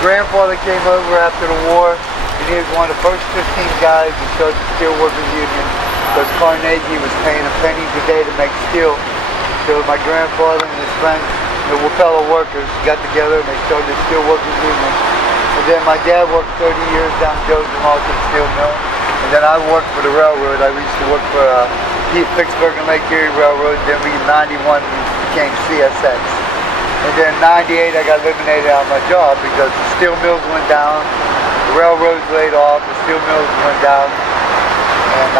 grandfather came over after the war, and he was one of the first 15 guys who started the Steelworkers Union, because Carnegie was paying a penny a day to make steel. So my grandfather and his friends, they were fellow workers, got together and they started the Steelworkers Union. And then my dad worked 30 years down Joseph Malton Steel Mill. And then I worked for the railroad. I used to work for Pittsburgh and Lake Erie Railroad. Then we, in 91, we became CSX. And then in 98, I got eliminated out of my job because the steel mills went down, the railroads laid off, the steel mills went down, and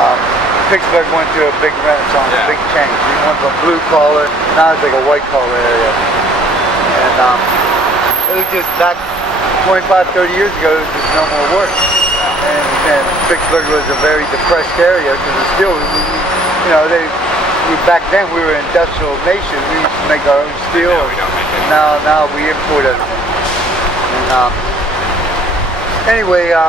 Pittsburgh went through a big renaissance, a big change. We went from blue collar, now it's like a white collar area. And it was just back 25, 30 years ago, there was just no more work. And Pittsburgh was a very depressed area because it's still, you know, back then we were an industrial nation. We used to make our own steel. Now we import everything. And anyway, 90,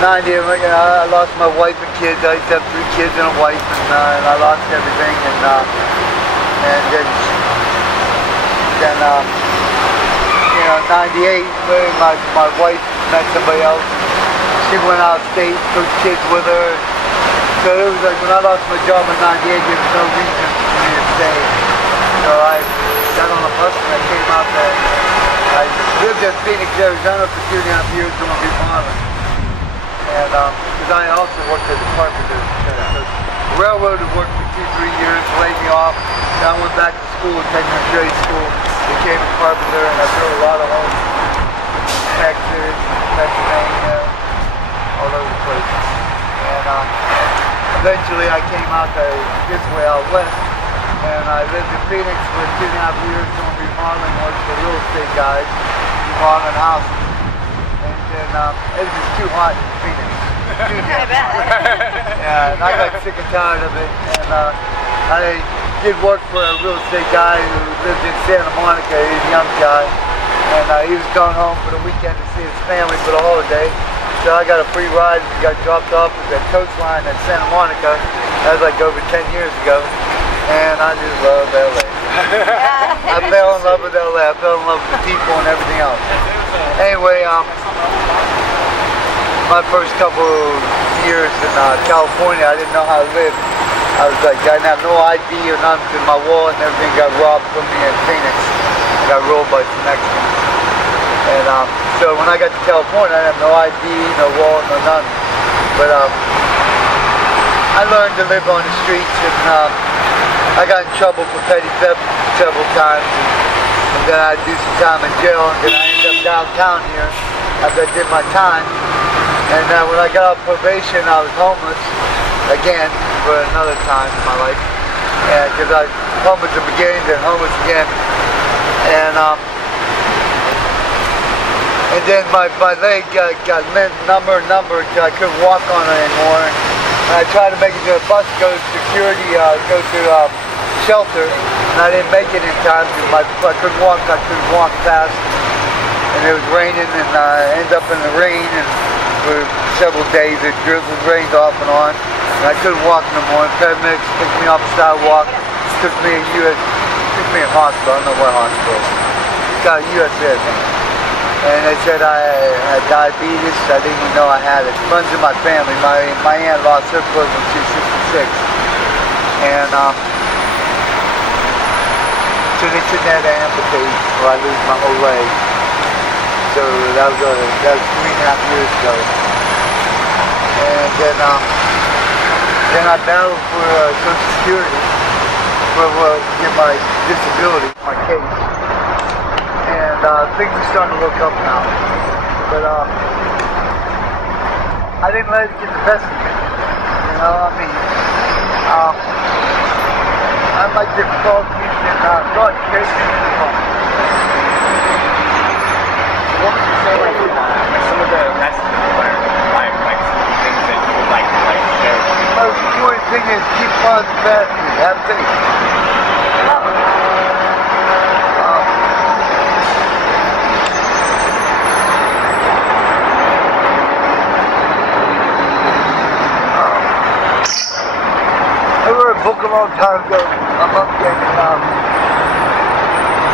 I lost my wife and kids. I used to have 3 kids and a wife, and I lost everything. And then you know, 98, my wife met somebody else. She went out of state, took kids with her. So it was like when I lost my job in 98, there was no reason for me to stay. So I got on a bus and I came out there. I lived in Phoenix, Arizona for 2.5 years doing remodeling. And because I also worked as a carpenter. The railroad had worked for 2-3 years, laid me off. Then I went back to school, technical trade school, became a carpenter, and I built a lot of homes in Texas, Pennsylvania, all over the place. And eventually I came out this way out west, and I lived in Phoenix for 2.5 years doing remodeling work for real estate guys, remodeling houses. And then it was just too hot in Phoenix. Yeah, and I got sick and tired of it. And I did work for a real estate guy who lived in Santa Monica. He was a young guy, and he was going home for the weekend to see his family for the holiday. So I got a free ride and got dropped off at the coastline at Santa Monica. That was like over 10 years ago. And I just love LA. I fell in love with LA. I fell in love with the people and everything else. Anyway, my first couple years in California, I didn't know how to live. I was like, I didn't have no ID or nothing because my wallet and everything got robbed from me in Phoenix. I got rolled by some Mexicans. And so when I got to California, I had no ID, no wallet, no nothing. But I learned to live on the streets, and I got in trouble for petty theft several times. And then I do some time in jail, and then I ended up downtown here after I did my time. And when I got off probation, I was homeless again for another time in my life. And because I was homeless at the beginning, then homeless again. And then my leg got number until I couldn't walk on it anymore. And I tried to make it to a bus, go to security, go to shelter, and I didn't make it in time because I couldn't walk fast. And it was raining, and I ended up in the rain, and for several days it drizzled, rained off and on, and I couldn't walk no more. And paramedics picked me off the sidewalk, took me to a hospital. I don't know what hospital. It's got a USA, I think. And they said I had diabetes. I didn't even know I had it. It runs in my family. My aunt lost her foot when she was 66. And so they said they had to amputate or I lose my whole leg. So that was 3.5 years ago. And then I battled for Social Security to get my disability, my case. And things are starting to look up now. But I didn't let it get the best of me. You know, I mean, I like difficulties and God cares for me. What would you say, like some of the lessons you learned in life, like some of the things that you would like to share? The most important thing is keep positive attitude, have faith. I wrote a book a long time ago, a month ago,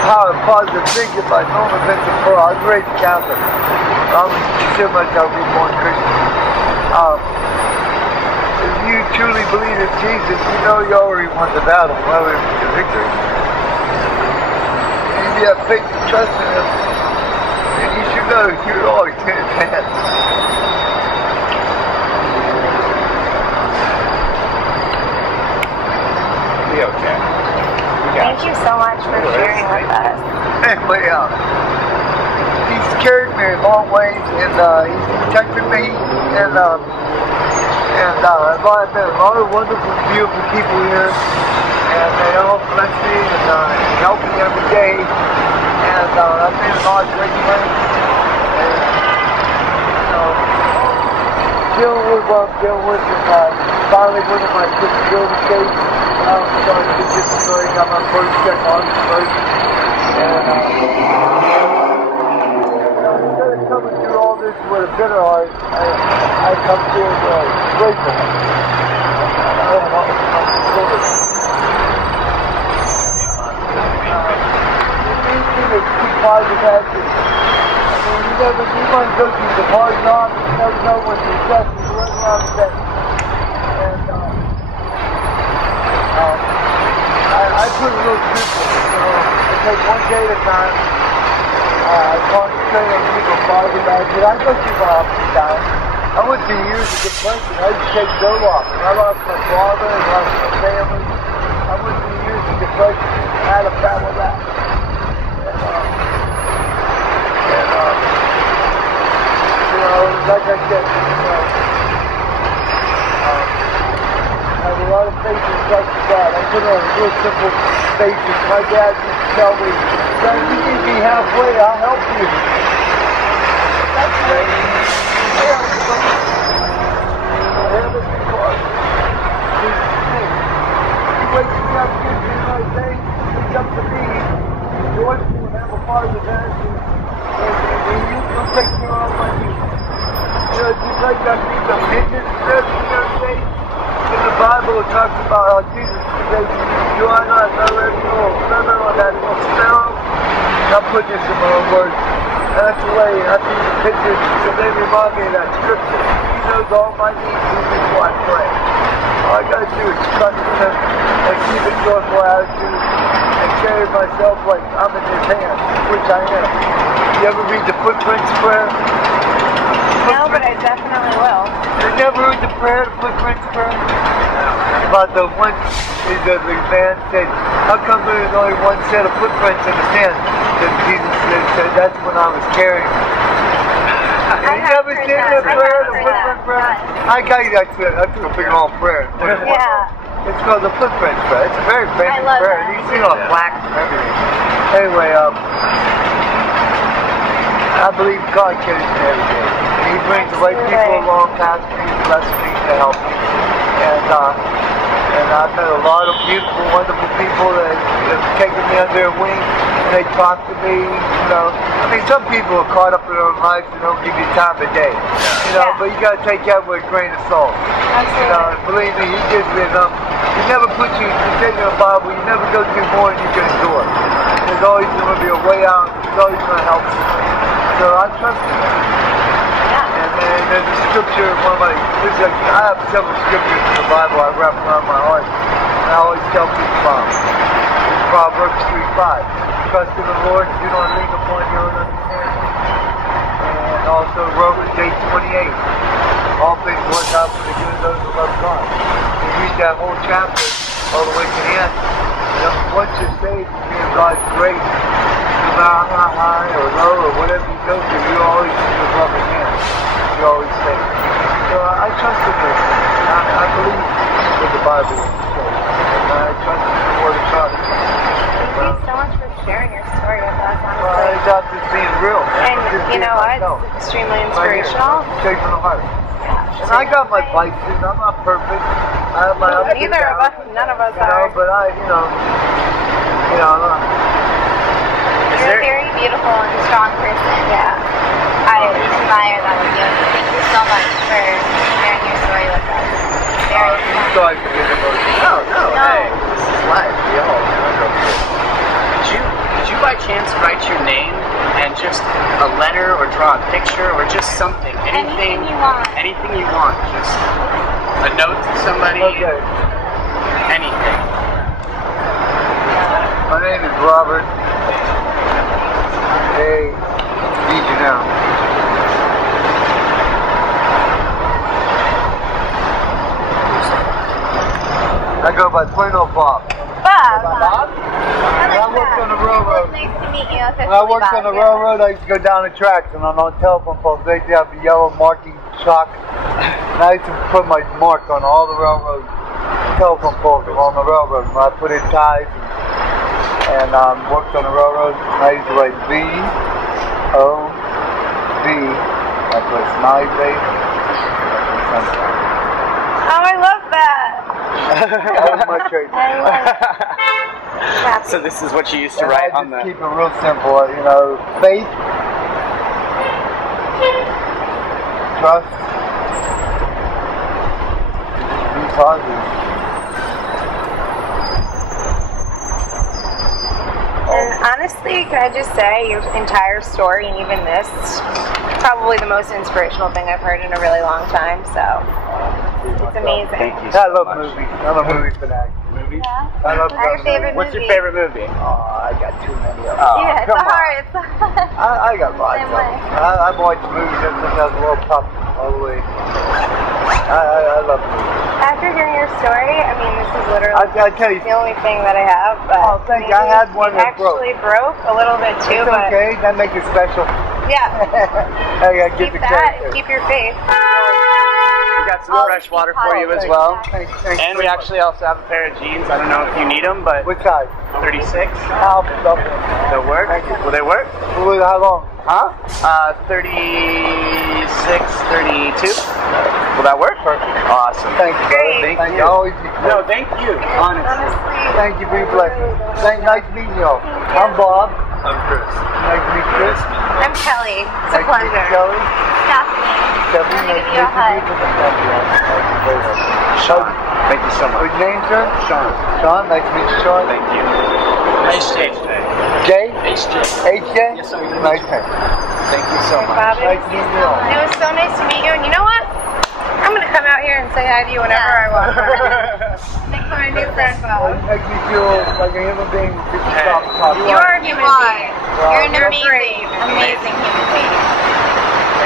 Power of Positive Thinking by Norman Vincent Peale. I was raised Catholic. I would consider myself a reborn Christian. If you truly believe in Jesus, you know you already won the battle, already won the victory. And if you have faith and trust in Him, then you should know you're always in His hands. Be okay. Thank you so much for sharing with us. Anyway, He's carried me a long ways, and He's protected me, and I've met a lot of wonderful, beautiful people here, and they all bless me and help me every day, and I've made a lot of great friends, and dealing with what I'm dealing with, and finally winning my disability case. I'm starting to get disability, got my first check on first, and instead of coming through all this with a bitter heart, I come to it grateful. Keep positive action. I mean, you might go through some hard knocks, you never know when success is right around the bend. And I put it real simple. I take one day at a time. I concentrate on keeping a positive attitude. I go through my ups and downs. I went through years of depression. I used to take Zoloft. I lost my father, I lost my family. I went through years of depression. I had to battle that. Like I said, I have a lot of faith and trust in God. I put on a real simple basis. My dad used to tell me, son, you need me halfway, I'll help you. That's right. I have it because He wakes me up, gives me another day, it's up to me, joyful and have a positive attitude, and you can take care of my needs. You know, just like I see the pigeons and everything, in the Bible it talks about how Jesus says, do I not know every little feather on that little sparrow? I put this in my own words. And that's the way I see the pigeons, because they remind me of that scripture. He knows all my needs even before I pray. All I gotta do is trust in Him and keep a joyful attitude and carry myself like I'm in His hands, which I am. You ever read the Footprints prayer? No, but I definitely will. You never heard the prayer, the Footprints prayer? About the one, the man said, how come there's only one set of footprints in the sand? And Jesus said, that's when I was carrying. You never seen the prayer, the footprint prayer? I got you that prayer. That's a big long prayer. Yeah. It's called the Footprints prayer. It's a very famous prayer. You see it on plaques and everything. Anyway, I believe God carries me every day. He brings the right people along past me, bless me to help me. And I've met a lot of beautiful, wonderful people that have taken me under their wing, and they talk to me, you know. I mean, some people are caught up in their own lives and don't give you time of day, you know, but you got to take that with a grain of salt. Absolutely. You know, and believe me, He gives me enough. He never puts you, you take in the Bible, you never go through more than you can endure. There's always going to be a way out, He's always going to help you. So I trust Him. And there's a scripture, I have several scriptures in the Bible I wrap around my heart, and I always tell people about them. Proverbs 3:5. Trust in the Lord and do not lean upon your own understanding. And also Romans 8:28. All things work out for the good of those who love God. You read that whole chapter all the way to the end. You know, once you're saved, you're in God's grace. No matter how high or low or whatever you go through, you always in His loving hands. You always say. So I trust in this. I believe what the Bible says. And I trust in the Word of God. Thank you so much for sharing your story with us, honestly. Well, it's not just being real. And you know what? It's extremely inspirational. Straight from the heart. Yeah, And I got my vices. I'm not perfect. I have my ups and Neither of us, downs, none of us you know, are. but You're a very beautiful and strong person. Yeah, I admire that with you. Thank you so much for sharing your story with us. Very fun. Sorry for getting emotional. No, hey, this is life. We all, Did you by chance write your name and just a letter or draw a picture or just something. Anything you want. Anything you want. Just a note to somebody. Okay. Anything. My name is Robert. Hey, Legionnaire. I go by Plano Bob. Bob. When I worked on the railroad. Nice to meet you. When I worked on the railroad, I used to go down the tracks and on telephone poles, they used to have the yellow marking chalk. And I used to put my mark on all the railroad telephone poles along the railroad. When I put in ties and worked on the railroad, I used to write V-O-B. I put smiley face. Oh, I love that. That was my trademark. So this is what you used to And write I on just the... keep it real simple, you know, faith, trust, be positive. And honestly, can I just say, your entire story and even this, probably the most inspirational thing I've heard in a really long time, so it's amazing. Thank you I so love much. movies. I'm a movie fanatic. Movies? I love What's your favorite What's your movie? favorite movie? Oh, I got too many of them. Oh, Yeah, it's come hard. on. It's hard. I got lots of Same them. way. I've watched movies ever since I was a little pup all the way. I love movies. After hearing your story, I mean, this is literally I tell you, the only thing that I have, but Oh, thank you. I maybe had one it that broke. actually broke a little bit too, it's but okay. That makes it special. yeah, I gotta get keep the that, character. keep your faith. We got some Always fresh water keep for you as Thanks. well. Thanks And we very much. actually also have a pair of jeans. I don't know if you need them, but Which size? 36. How They'll work. Thank you. Will they work? How long? Huh? 36, 32. Will that work? Perfect. Awesome. Thank you, brother. Great. Thank you. Always be No, thank you. Honestly. Honestly, Thank you for your blessing. Nice meeting you all. I'm Bob. I'm Chris. Nice to meet you, Chris. I'm Kelly. It's a Nice to meet you, pleasure. Kelly. Stephanie. Stephanie, I'm gonna nice give you a to meet hug. you. Sean. Thank you so much. What's your name, sir? Sean. Sean, nice to meet you, Sean. Thank you. HJ. Jay? HJ. HJ? Yes, sir. Nice name. Thank you so much. Bob, Nice to meet you all. it was so nice to meet you, and you know what? I'm gonna come out here and say hi to you whenever I want. Make my new friend, Well, Bob. you make me feel like a human being. People Hey, stop and talk. You are a You human are. being. You're an Well, amazing, amazing human being.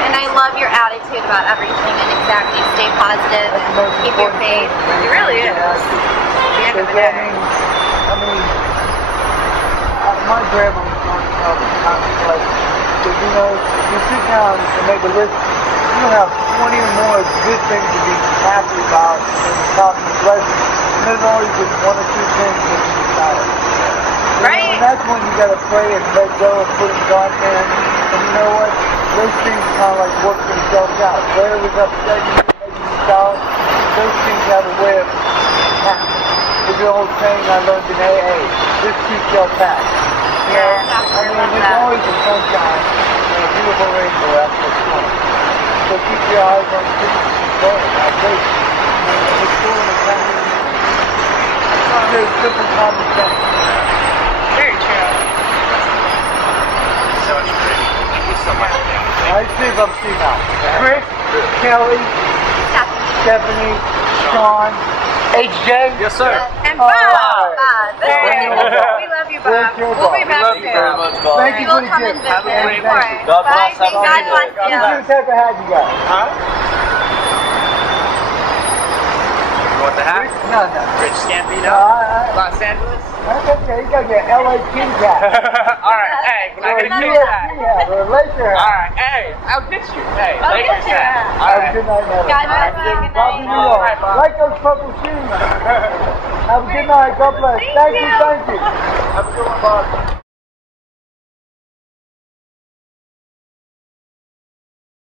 And I love your attitude about everything and exactly stay positive That's the and most keep your important faith. thing. It really is. Yeah. At the end of the Because, day. my grandma was going to tell me contemplate. Because, you know, you sit down and make a list, you have 20 or more good things to be happy about and top of the list. And there's always just one or two things that you decide. Right. And that's when you got to pray and let go and put in God's hands. And you know what? Those things kind of like work themselves out. Whatever was upsetting you, making you sour, those things have a way of happening. There's an old saying I learned in AA, this too shall pass. You know, Yeah, I mean, love there's that. always a sunshine and a beautiful rainbow after the storm. So keep your eyes on the future. Go ahead, have faith. And the storm is coming. There's simple common sense. Very true. So much great. Thank you so much. Nice to see if I'm seeing now. Chris, Kelly, Stephanie, Sean, HJ. Yes, sir. And Oh, Bob. wow. Hey, we love you, Bob. We'll be back soon. much, Bob. Thank you We'll for the come and gift. Have a visit. great Of one. course. God bless. Bye. Have a God great bless day. you. What type of hat you got? Huh? You want the hat? No. Rich Scampino? I, Los Angeles? that's okay. You gotta get LA Kings hat. Alright, hey, can I Or get a a Kings hat? USC hat or a Laker hat. Alright, hey, I'll get you. Hey, I'll Lakers get you. hat. Have a Alright. good night, man. God bless you. Good Bobby night. New York. Alright, Bob. Like those purple shoes. Have a good night. God bless. Thank you. you. Thank you. Have a good one, Bob.